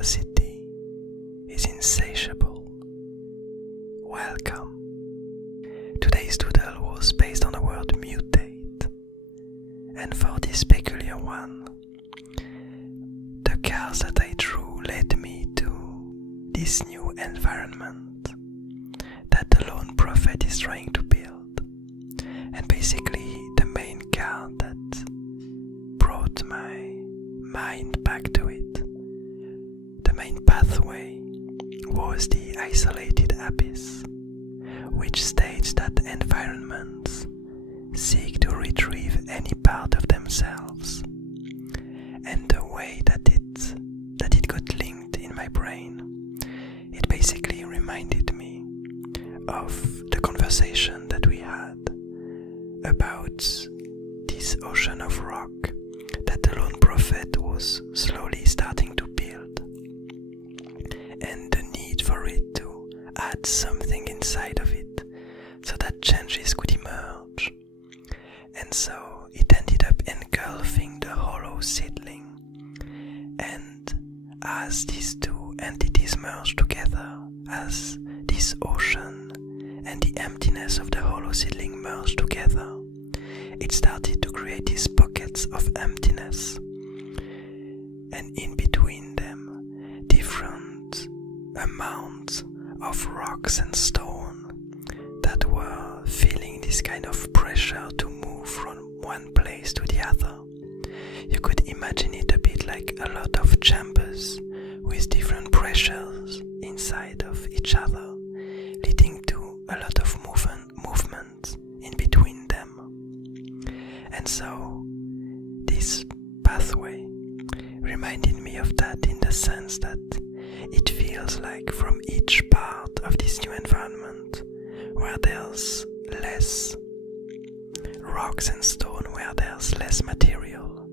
curiosity is insatiable. Welcome. Today's doodle was based on the word mutate, and for this peculiar one, the cards that I drew led me to this new environment that the lone prophet is trying to build. And basically the main card that brought my mind back to it, the main pathway, was the isolated abyss, which states that environments seek to retrieve any part of themselves. And the way that it got linked in my brain, it basically reminded me of the conversation that we had about this ocean of rock that the lone prophet was slowly starting to build, and the need for it to add something inside of it so that changes could emerge. And so it ended up engulfing the hollow seedling, and as these two entities merged together, as this ocean and the emptiness of the hollow seedling merged together, it started to create these pockets of emptiness, and in between them different amounts of rocks and stone that were feeling this kind of pressure to move from one place to the other. You could imagine it a bit like a lot of chambers with different pressures inside of each other, leading to a lot of movement in between them. And so this pathway reminded me of that, in the sense that it feels like from each part of this new environment, where there's less rocks and stone, where there's less material,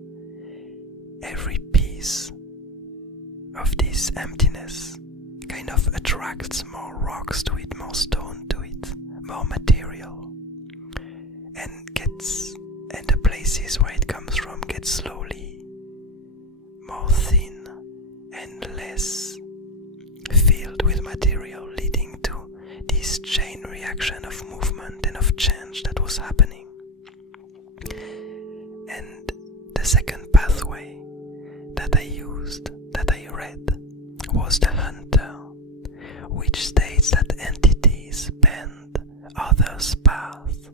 every piece of this emptiness kind of attracts more rocks to it, more stone to it, more material, and the places where it comes from get slowly more thin and less filled with material, leading to this chain reaction of movement and of change that was happening. And the second pathway that I read, was the hunter, which states that entities bend others' paths.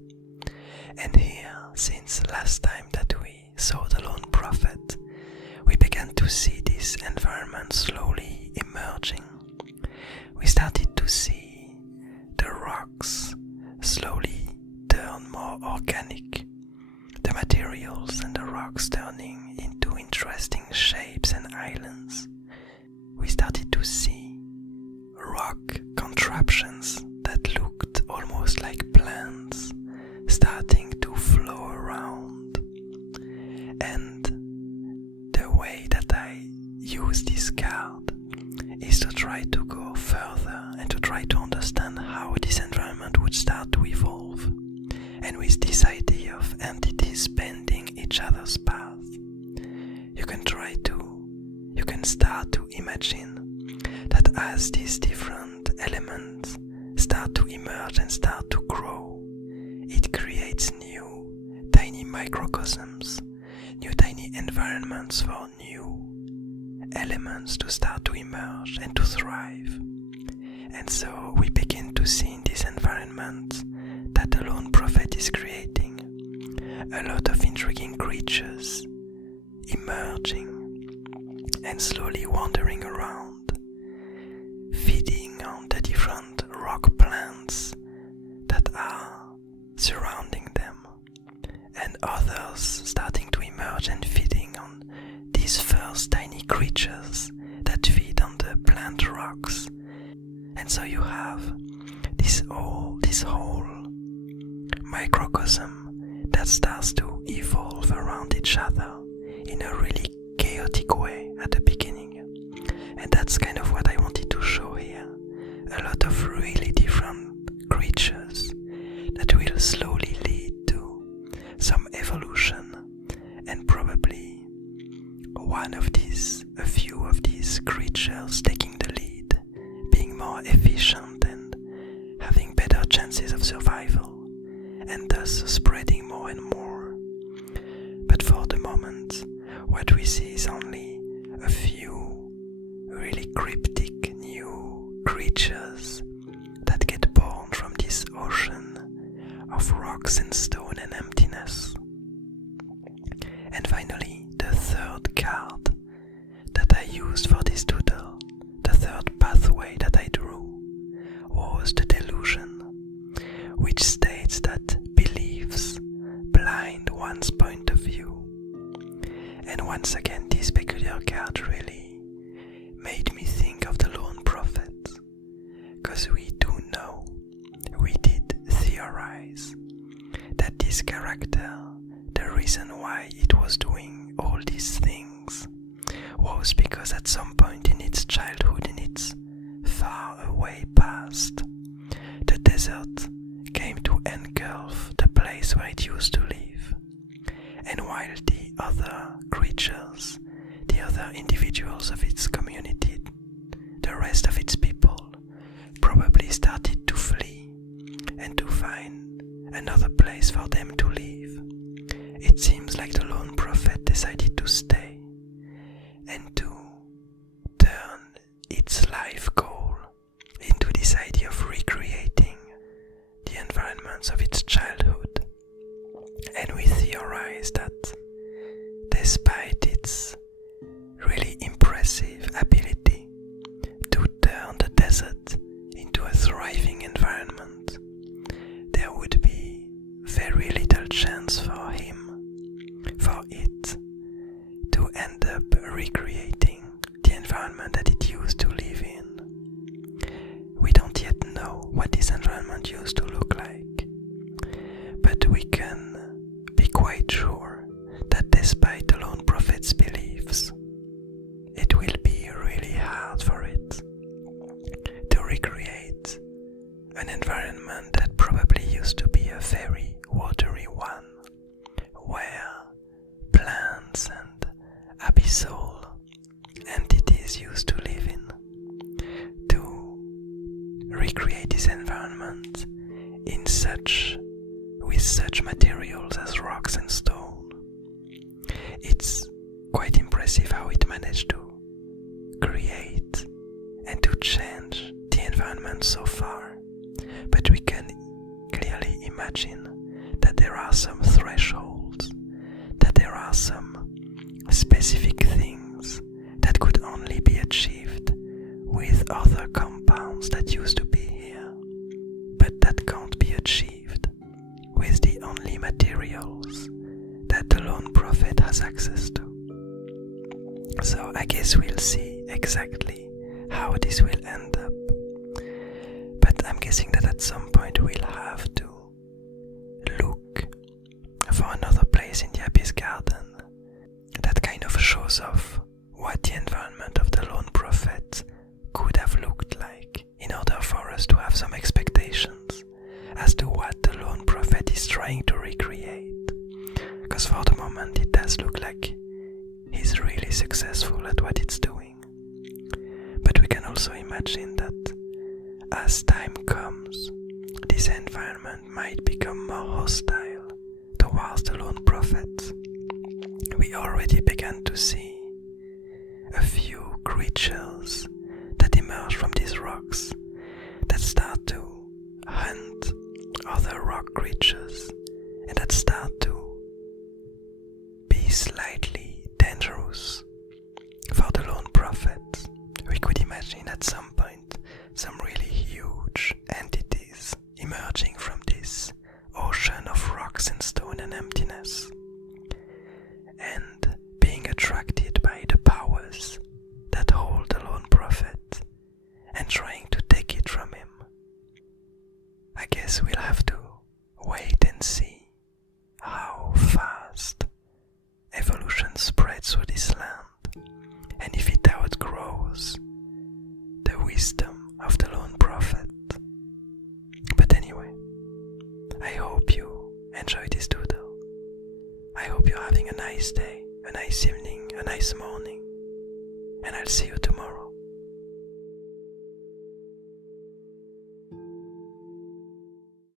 And here, since last time that we saw the lone prophet, we began to see this environment slowly emerging. We started to see the rocks slowly turn more organic, the materials and the rocks turning into interesting shapes and islands. We started to see rock contraptions that looked almost like plants starting to flow around. And the way that I use this card is to try to go further and to try to understand how this environment would start to evolve. And with this idea of entities bending each other's path, you can start to imagine that as these different elements start to emerge and start to grow, it creates new tiny microcosms, new tiny environments for new elements to start to emerge and to thrive. And so we begin to see in this environment that the lone prophet is creating a lot of intriguing creatures emerging and slowly wandering around, feeding on the different rock plants that are surrounding them, and others starting to emerge and feeding on these first tiny creatures that feed on the plant rocks. And so you have this whole microcosm that starts to evolve around each other in a really chaotic way at the beginning. And that's kind of what I wanted to show here. A lot of really different creatures that will slowly lead to some evolution, and probably a few of these creatures cryptic new creatures that get born from this ocean of rocks and stone and emptiness. And finally, the third card that I used for this doodle, the third pathway that I drew, was the delusion, which states that beliefs blind one's point of view. And once again, this peculiar card really made me think of the lone prophet, because we do know, we did theorize, that this character, the reason why it was doing all these things, was because at some point in its childhood, in its far away past, the desert came to engulf the place where it used to live. And while the other creatures, the other individuals of its community, the rest of its people, probably started to flee and to find another place for them to live, it seems like the lone prophet decided to stay and to turn its life goal into this idea of recreating the environments of its childhood. And we theorize that despite its really impressive ability to turn the desert into a thriving environment, there would be very little chance for it to end up recreating the environment that it used to live in. We don't yet know what this environment used to look like, but we can be quite sure that despite the lone prophet's beliefs, it will be really hard for it to recreate an environment that probably used to be a very watery one, where plants and abyssal entities used to live in. To recreate this environment with such materials as rocks and stone, it's quite impressive how it managed to create and to change the environment so far. But we can clearly imagine that there are some thresholds, that there are some specific things that could only be achieved with other compounds that used to be here, but that can't be achieved with the only materials that the lone prophet has access to. So I guess we'll see exactly how this will end up. But I'm guessing that at some point we'll have to look for another place in the Abyss Garden that kind of shows off what the environment of the lone prophet could have looked like, in order for us to have some expectations as to what the lone prophet is trying to recreate. Because for the moment it does look like he's really successful at what it's doing. But we can also imagine that as time comes, this environment might become more hostile towards the lone prophet. We already began to see a few creatures that emerge from these rocks that start to hunt other rock creatures and that start to be slightly dangerous for the lone prophet. We could imagine at some point some really huge entities emerging from this ocean of rocks and stone and emptiness, and being attracted by the powers that hold the lone prophet and trying to take it from him. I guess we'll have to wait and see how fast evolution spreads through this land, and if it outgrows the wisdom of the lone prophet. But anyway, I hope you enjoy this doodle. I hope you're having a nice day, a nice evening, a nice morning, and I'll see you tomorrow.